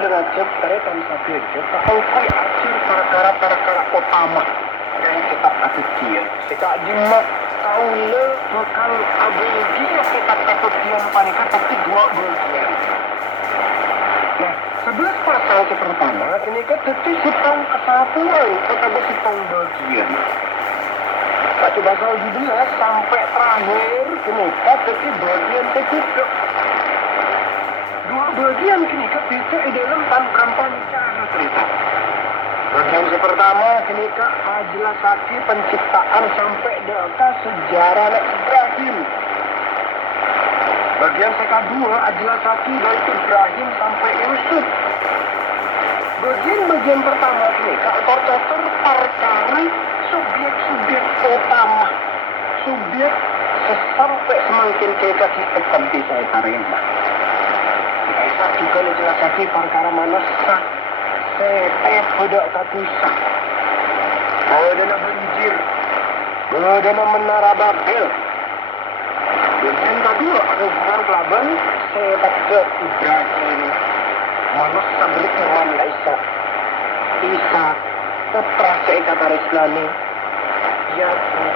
derajat teretan sabir kita angkai akhir perkara-perkara utama yang kita kasihan. Seka jima kaula bakal abadi kita kasihan panika tapi dua bagian. Nah, 11 pasal pertama ini kan tentu sitong kesatuan atau sitong bagian. Satu pasal 12 sampai terakhir ini kan tentu bagian ketiga. Dua bagian kini ke bisa di dalam tanpa cara cerita. Bagian pertama kini ke jelasaki penciptaan sampai data sejarah Ibrahim. Bagian kedua jelasaki dari Ibrahim sampai Yusuf. Bagian pertama kini ke kotor perkara subjek utama. Subjek sampai semakin kita bisa terima. Juga dijelaskan perkara manusia budak katusah badana banjir badana menara Babel dan kedua hubungan kelaban sepak ke Ibrahim manusia berkewan Isa putra seekata Islami Yakub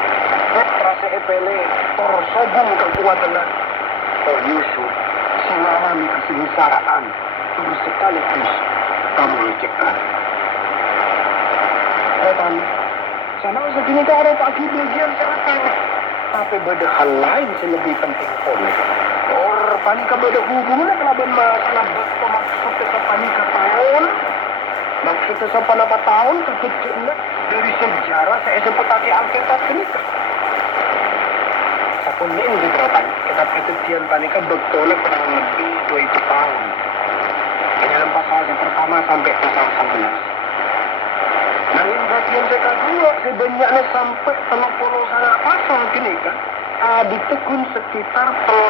putra seepele torsobung kekuatan Yusuf mengalami kesengsaraan terus sekaligus kamu lecehkan. Dan sana segini ke ada pagi bagian selatan. Tapi beda hal lain yang lebih penting oleh. Panika beda hubungan kelaban masalah betul maksudnya ke panika tahun. Maksudnya sampai apa tahun kekecilnya dari sejarah saya seperti Alkitab ini. Kuning di berapa kita kejadian panika betul kurang lebih 20 tahun. Dalam pasal yang pertama sampai pasal 11. Dan yang bagian kedua sebenarnya sampai 30 sana pasal gini kan. Ditekun sekitar 350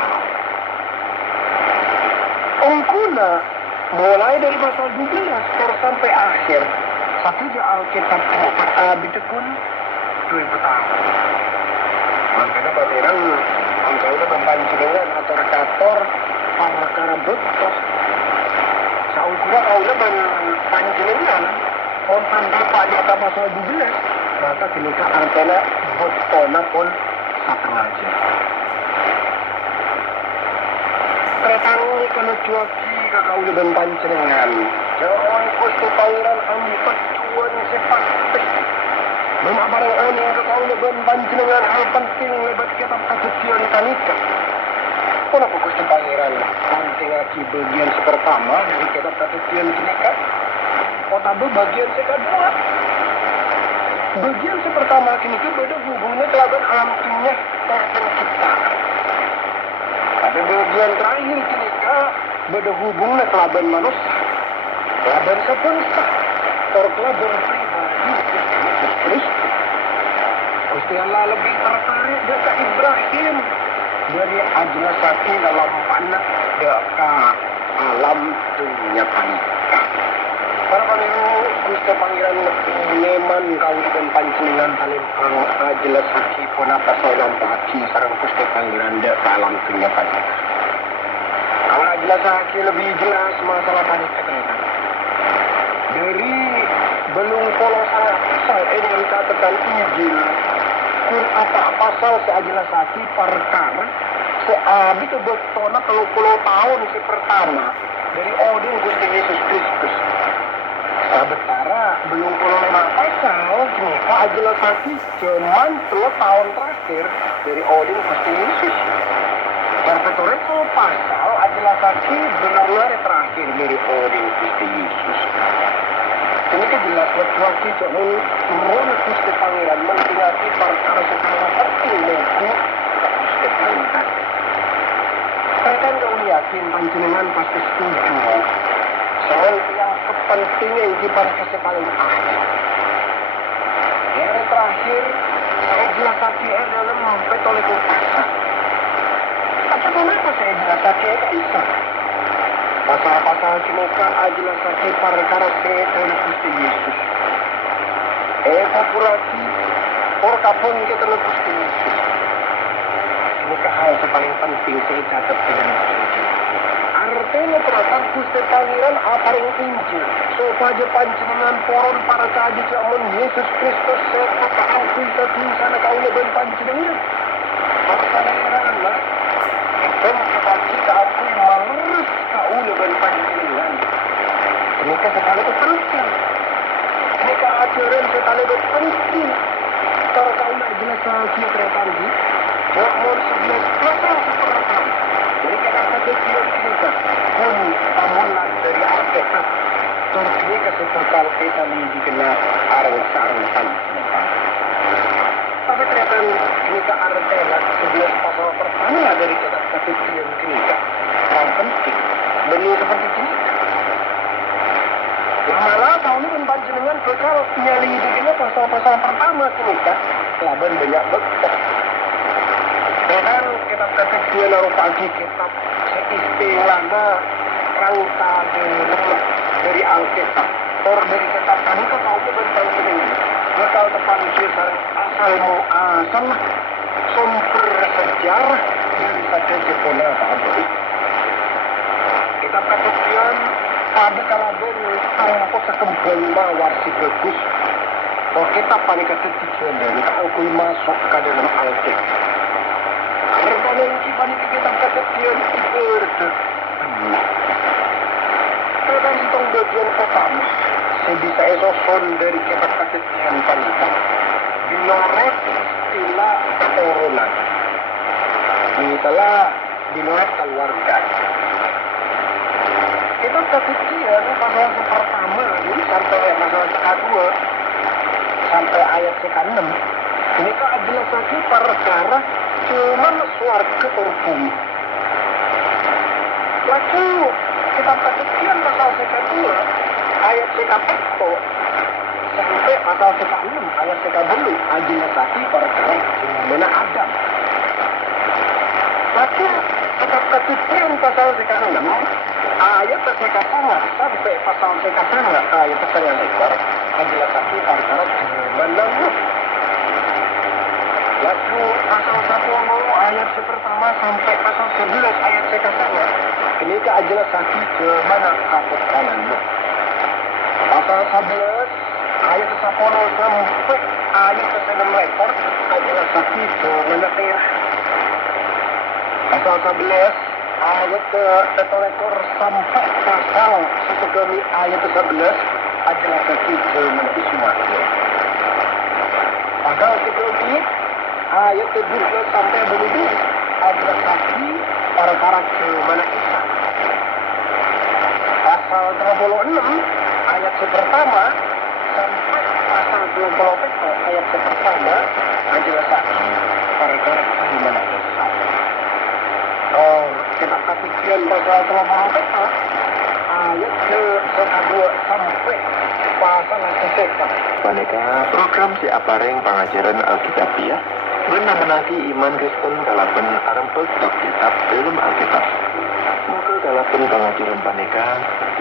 tahun. Ongkuna mulai dari pasal 12 sampai akhir. Satu Alkitab ditekun 2000 tahun. Makanya pameran angkau udah mempancingan atau rekator perkara betul. Saul kira kau udah mempancingan sampai pada kata pasal 12 maka ketika antena betulnya pun satu aja. Ketang kalau cuaki kakak udah mempancingan jangan kustu pangeran ambil pecuan sepak memang barang ini yang kau lebih panjenengan hal penting lebat kita kejadian panika. Kenapa kusti pangeran penting lagi bagian pertama dari kitab kejadian panika? Tapi bagian kedua. Bagian pertama kini beda hubungannya kelaban alam dunia dan penciptaan. Tapi bagian terakhir kini beda hubungannya kelaban manusia, kelaban sepensa, kelaban pribadi. Terus Gusti Allah lebih tertarik dekat Ibrahim dari jelasake dalam panah dekat alam dunia panika. Para paniru Gusti Pangeran lebih nyaman kau dan panjenengan paling jelasake pun apa saudara pagi sareng Gusti Pangeran dekat alam dunia panika. Kalau jelasake lebih jelas masalah panika dari belum polos pasal ini dikatakan Injil kun apa pasal sejelasake perkara itu betul 30 tahun pertama dari odin Gusti Yesus Kristus. Sementara belum 25 pasal kita jelasake cuman 10 tahun terakhir dari odin Gusti Yesus. Perbetulan pasal jelasake benar-benar terakhir dari odin Gusti Yesus. Ini kan jelas waktu jangan turun Gusti Pangeran menghingati perkara secara penting lagi Gusti Pangeran. Saya kan gak yakin panjenengan pasti setuju soal yang kepentingan di perkara paling akhir. Yang terakhir saya jelaskan dalam petolek pasal. Tapi kenapa saya jelaskan bisa? Pasal-pasal semoga jelasake perkara setan Gusti Yesus. Evaporasi kapun kita Gusti Yesus. Ini hal paling penting saya catat dengan Injil. Artinya terdapat Gusti Pangeran aparing Injil supaya panjenengan poron para kaji jaman Yesus Kristus serta aku tadi sana kaula ben panjenengan panjenengan lah dan kita aku mangerus kaula ben panjenengan mereka sekali itu penting mereka ajaran sekali itu penting kalau kaula jelas lagi kereta ini Yakmur 11 pasal seperti jadi kata kecil kita pun tamulan dari Alkitab terus kesempatan kita ini dikenal arang-sarang tapi ternyata kita artela 11 pasal pertama dari kitab kecil kita yang penting benih seperti ini lama-lama tahun ini panjenengan bekal nyelidikinya pasal-pasal pertama kita laban banyak betul dan kitab kecil pagi kitab seistilahnya rangka dari Alkitab or dari kitab kami ke tahu tentang ini bakal tepan sareng asal muasal sumber sejarah dari saja jepona apa kitab kecil pada kalaben tanpa sekembali mawar si bagus or kita panik kecil dan aku masuk ke dalam Alkitab Rencana uji panik kitab kecil berdek dan hitung bagian pertama saya bisa esoson dari kitab kecil panik dinoret istilah keturunan itulah dinoret keluarga kitab kecil pasal pertama ini sampai pasal kedua sampai ayat ke-6 ini kan jelas lagi perkara cuman suarga berbumi. Lalu kitab kecil pasal kedua ayat ke-1 sampai pasal ke-6 ayat ke-10 jelas lagi perkara mana Adam. Lalu kitab kecil pasal ke-6 ayat ke-9 sampai pasal ke-9 ayat ke-9 jelas lagi perkara mana Nuh. Lalu pasal 10 ayat pertama sampai pasal 11 ayat ke-1 ini keajelas lagi ke mana kaput kanan pasal 11 ayat 10 sampai ayat ke-6 lekor ajelas lagi ke mana terah pasal 11 ayat ke-1 lekor sampai pasal 1 ayat ke-11 ajelas lagi ke mana Ismail pasal 1 ayat ke-12 sampai 12 ada lagi para mana Isa pasal 26 ayat pertama sampai pasal 20 ayat pertama ada lagi para mana Isa kitab kecil pasal 20 ayat ke-1 sampai pasal ke-1 Paneka program si apareng pengajaran Alkitabiah menangi iman Kristen kalaben arempel tok kitab dalam Alkitab. Maka kalaben pengajaran paneka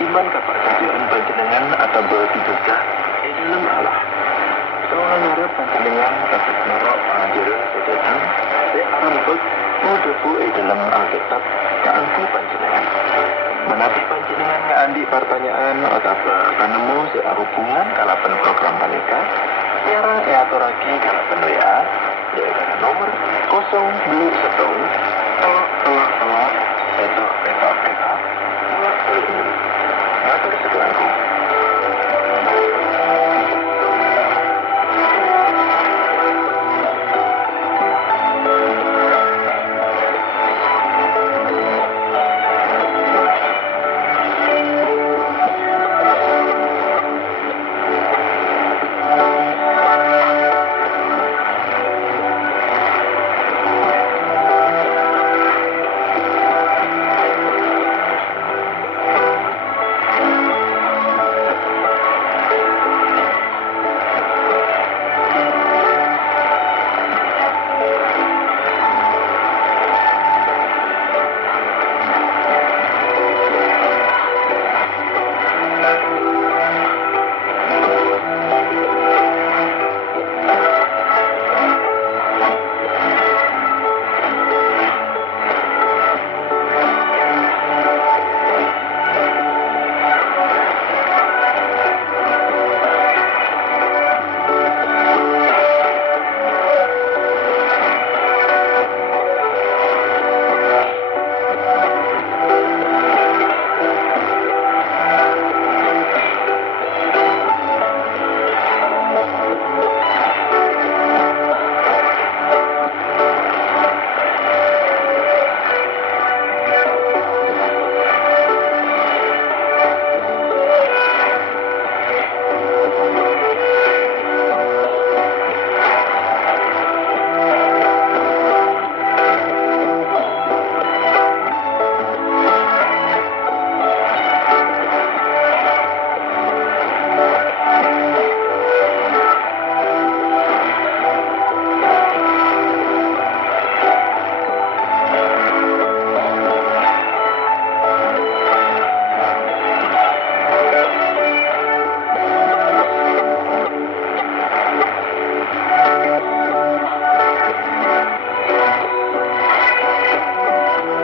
iman kepercayaan panjenengan atau berdiberkah di dalam Allah. Seorang harap panjenengan dapat merok pengajaran sejalan di arempel mudepu di dalam Alkitab keangku panjenengan. Menapi panjenengan ngandi pertanyaan atau kanemu si hubungan kalaben program paneka siaran aturake kalaben WA yaitu nomor 021 telok